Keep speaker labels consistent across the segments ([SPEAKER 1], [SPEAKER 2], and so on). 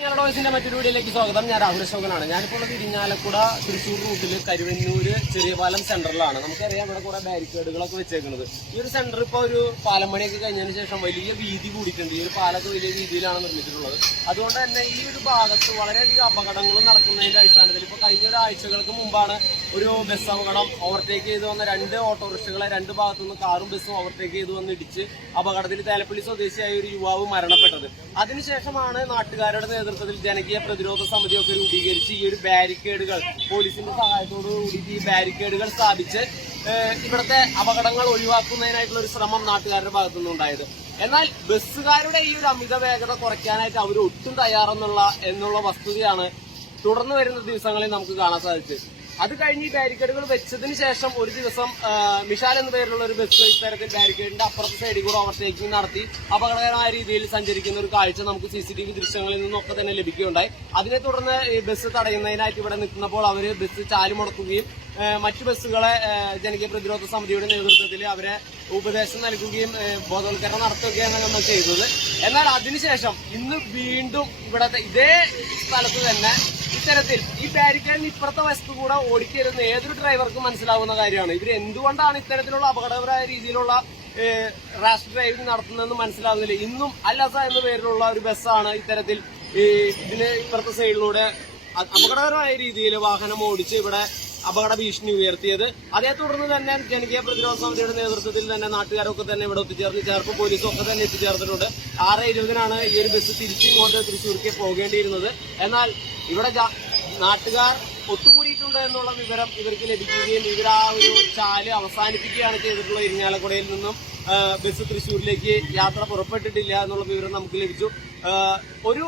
[SPEAKER 1] കേരളോസിന്റെ മറ്റൊരു വീഡിയോയിലേക്ക് സ്വാഗതം. ഞാൻ രാഹുൽ അശോകനാണ്. ഞാനിപ്പോൾ ഉള്ളത് ഇരിഞ്ഞാലക്കുട തൃശ്ശൂർ റൂട്ടിൽ കരുവന്നൂര് ചെറിയപാലം സെന്ററിലാണ് നമുക്കറിയാം ഇവിടെ കുറെ ബാരിക്കേഡുകളൊക്കെ വെച്ചേക്കുന്നത് ഈ ഒരു സെന്റർ ഇപ്പോൾ ഒരു പാലം പണിയൊക്കെ കഴിഞ്ഞതിന് ശേഷം വലിയ വീതി കൂടിയിട്ടുണ്ട്. ഈ ഒരു പാലൊക്കെ വലിയ രീതിയിലാണ് നിർമ്മിച്ചിട്ടുള്ളത്. അതുകൊണ്ട് തന്നെ ഈ ഒരു ഭാഗത്ത് വളരെയധികം അപകടങ്ങൾ നടക്കുന്നതിന്റെ അടിസ്ഥാനത്തിൽ ഇപ്പോൾ കഴിഞ്ഞ ഒരാഴ്ചകൾക്ക് മുമ്പാണ് ഒരു ബസ് അപകടം ഓവർടേക്ക് ചെയ്തു വന്ന രണ്ട് ഓട്ടോറിക്ഷകളെ രണ്ട് ഭാഗത്തു നിന്ന് കാറും ബസ്സും ഓവർടേക്ക് ചെയ്തു വന്ന് ഇടിച്ച് അപകടത്തിൽ തേലപ്പള്ളി സ്വദേശിയായ ഒരു യുവാവ് മരണപ്പെട്ടത്. അതിനുശേഷമാണ് നാട്ടുകാരുടെ നേതൃത്വത്തിൽ ജനകീയ പ്രതിരോധ സമിതിയൊക്കെ രൂപീകരിച്ച് ഈ ഒരു ബാരിക്കേഡുകൾ പോലീസിന്റെ സഹായത്തോടു കൂടി ഈ ബാരിക്കേഡുകൾ സ്ഥാപിച്ച് ഇവിടുത്തെ അപകടങ്ങൾ ഒഴിവാക്കുന്നതിനായിട്ടുള്ള ഒരു ശ്രമം നാട്ടുകാരുടെ ഭാഗത്തുനിന്നുണ്ടായത് എന്നാൽ ബസ്സുകാരുടെ ഈ ഒരു അമിത വേഗത കുറയ്ക്കാനായിട്ട് അവർ ഒട്ടും തയ്യാറെന്നുള്ള എന്നുള്ള വസ്തുതയാണ് തുടർന്ന് വരുന്ന ദിവസങ്ങളിൽ നമുക്ക് കാണാൻ സാധിച്ചത്. അത് കഴിഞ്ഞ് ഈ ബാരിക്കേഡുകൾ വെച്ചതിന് ശേഷം ഒരു ദിവസം മിഷാൽ എന്ന പേരിലുള്ള ഒരു ബസ് ഇത്തരത്തിൽ ബാരിക്കേഡിന്റെ അപ്പുറത്തെ സൈഡിൽ കൂടെ ഓവർടേക്കിംഗ് നടത്തി. അപകടകരമായ രീതിയിൽ സഞ്ചരിക്കുന്ന ഒരു കാഴ്ച നമുക്ക് സി സി ടി വി ദൃശ്യങ്ങളിൽ നിന്നൊക്കെ തന്നെ ലഭിക്കുകയുണ്ടായി. അതിനെ തുടർന്ന് ഈ ബസ് തടയുന്നതിനായിട്ട് ഇവിടെ നിൽക്കുന്നപ്പോൾ അവർ ബസ് ചാലുമുടക്കുകയും മറ്റു ബസ്സുകളെ ജനകീയ പ്രതിരോധ സമിതിയുടെ നേതൃത്വത്തിൽ അവരെ ഉപദേശം നൽകുകയും ബോധവൽക്കരണം നടത്തുകയാണ് നമ്മൾ ചെയ്തത്. എന്നാൽ അതിനുശേഷം ഇന്ന് വീണ്ടും ഇവിടത്തെ ഇതേ സ്ഥലത്ത് തന്നെ ഇത്തരത്തിൽ ഈ ബാരിക്കേഡിന് ഇപ്പുറത്തെ വശത്ത് കൂടെ ഓടിക്കരുന്ന ഏതൊരു ഡ്രൈവർക്കും മനസ്സിലാവുന്ന കാര്യമാണ്. ഇവർ എന്തുകൊണ്ടാണ് ഇത്തരത്തിലുള്ള അപകടകരമായ രീതിയിലുള്ള റാഷ് ഡ്രൈവിംഗ് നടത്തുന്നതെന്ന് മനസ്സിലാവുന്നില്ല. ഇന്നും അല്ലസ എന്ന പേരിലുള്ള ഒരു ബസ്സാണ് ഇത്തരത്തിൽ ഈ ഇതിന് ഇപ്പുറത്തെ സൈഡിലൂടെ അപകടകരമായ രീതിയിൽ വാഹനം ഓടിച്ച് ഇവിടെ അപകട ഭീഷണി ഉയർത്തിയത്. അതേ തുടർന്ന് തന്നെ ജനകീയ പ്രതിരോധ സമിതിയുടെ നേതൃത്വത്തിൽ തന്നെ നാട്ടുകാരൊക്കെ തന്നെ ഇവിടെ ഒത്തുചേർന്ന് ചേർപ്പ് പോലീസൊക്കെ തന്നെ എത്തിച്ചേർന്നിട്ടുണ്ട് ആറ് ഇരുപതിനാണ് ഈ ഒരു ബസ് തിരിച്ച് ഇങ്ങോട്ട് തൃശ്ശൂർക്ക് പോകേണ്ടിയിരുന്നത്. എന്നാൽ ഇവിടെ നാട്ടുകാർ ഒത്തുകൂടിയിട്ടുണ്ട് എന്നുള്ള വിവരം ഇവർക്ക് ലഭിക്കുകയും ഇവർ ആ ഒരു ചാൽ അവസാനിപ്പിക്കുകയാണ് ചെയ്തിട്ടുള്ള ഇരിങ്ങാലക്കുടയിൽ നിന്നും ബസ് തൃശ്ശൂരിലേക്ക് യാത്ര പുറപ്പെട്ടിട്ടില്ല എന്നുള്ള വിവരം നമുക്ക് ലഭിച്ചു. ഒരു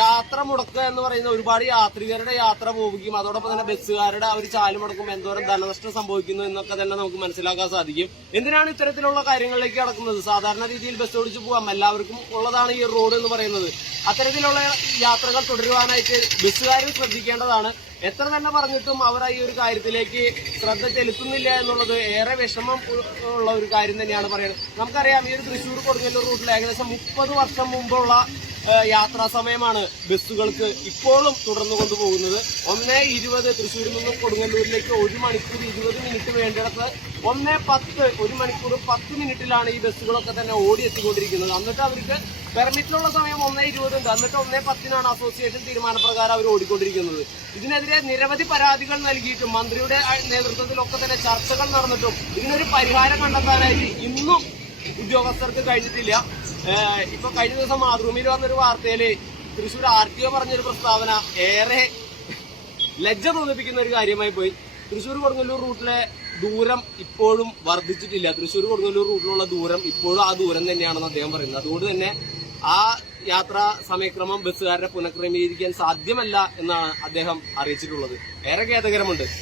[SPEAKER 1] യാത്ര മുടക്കുക എന്ന് പറയുന്ന ഒരുപാട് യാത്രികരുടെ യാത്ര പോവുകയും അതോടൊപ്പം തന്നെ ബസ്സുകാരുടെ ഒരു ചാൽ മുടക്കും എന്തോരം ധനനഷ്ടം സംഭവിക്കുന്നു എന്നൊക്കെ തന്നെ നമുക്ക് മനസ്സിലാക്കാൻ സാധിക്കും. എന്തിനാണ് ഇത്തരത്തിലുള്ള കാര്യങ്ങളിലേക്ക് കടക്കുന്നത്? സാധാരണ രീതിയിൽ ബസ് ഓടിച്ചു പോകാം എല്ലാവർക്കും ഉള്ളതാണ് ഈ റോഡ് എന്ന് പറയുന്നത്. അത്തരത്തിലുള്ള യാത്രകൾ തുടരുവാനായിട്ട് ബസ്സുകാരും ശ്രദ്ധിക്കേണ്ടതാണ്. എത്ര തന്നെ പറഞ്ഞിട്ടും അവർ ഈ ഒരു കാര്യത്തിലേക്ക് ശ്രദ്ധ ചെലുത്തുന്നില്ല എന്നുള്ളത് ഏറെ വിഷമം ഉള്ള ഒരു കാര്യം തന്നെയാണ് പറയുന്നത്. നമുക്കറിയാം ഈ ഒരു തൃശ്ശൂർ കൊടുങ്ങല്ലൂർ റൂട്ടിൽ ഏകദേശം മുപ്പത് വർഷം മുമ്പുള്ള യാത്രാ സമയമാണ് ബസ്സുകൾക്ക് ഇപ്പോഴും തുടർന്നു കൊണ്ടുപോകുന്നത്. ഒന്നേ ഇരുപത് തൃശ്ശൂരിൽ നിന്നും കൊടുങ്ങല്ലൂരിലേക്ക് ഒരു മണിക്കൂർ ഇരുപത് മിനിറ്റ് വേണ്ടിടത്ത് ഒന്നേ പത്ത് ഒരു മണിക്കൂർ പത്ത് മിനിറ്റിലാണ് ഈ ബസ്സുകളൊക്കെ തന്നെ ഓടി എത്തിക്കൊണ്ടിരിക്കുന്നത്. എന്നിട്ട് അവർക്ക് പെർമിറ്റിനുള്ള സമയം ഒന്നേ ഇരുപതുണ്ട് എന്നിട്ട് ഒന്നേ പത്തിനാണ് അസോസിയേഷൻ തീരുമാനപ്രകാരം അവർ ഓടിക്കൊണ്ടിരിക്കുന്നത്. ഇതിനെതിരെ നിരവധി പരാതികൾ നൽകിയിട്ടും മന്ത്രിയുടെ നേതൃത്വത്തിലൊക്കെ തന്നെ ചർച്ചകൾ നടന്നിട്ടും ഇതിനൊരു പരിഹാരം കണ്ടെത്താനായിട്ട് ഇന്നും ഉദ്യോഗസ്ഥർക്ക് കഴിഞ്ഞിട്ടില്ല. ഇപ്പൊ കഴിഞ്ഞ ദിവസം മാതൃഭൂമിയിൽ വന്നൊരു വാർത്തയിൽ തൃശ്ശൂർ ആർ ടി ഒ പറഞ്ഞൊരു പ്രസ്താവന ഏറെ ലജ്ജ തോന്നിപ്പിക്കുന്ന ഒരു കാര്യമായി പോയി. തൃശ്ശൂർ കൊടുങ്ങല്ലൂർ റൂട്ടിലെ ദൂരം ഇപ്പോഴും വർദ്ധിച്ചിട്ടില്ല. തൃശ്ശൂർ കൊടുങ്ങല്ലൂർ റൂട്ടിലുള്ള ദൂരം ഇപ്പോഴും ആ ദൂരം തന്നെയാണെന്ന് അദ്ദേഹം പറയുന്നത് അതുകൊണ്ട് തന്നെ ആ യാത്രാ സമയക്രമം ബസ്സുകാരെ പുനഃക്രമീകരിക്കാൻ സാധ്യമല്ല എന്നാണ് അദ്ദേഹം അറിയിച്ചിട്ടുള്ളത്. ഏറെ ഖേദകരമുണ്ട്.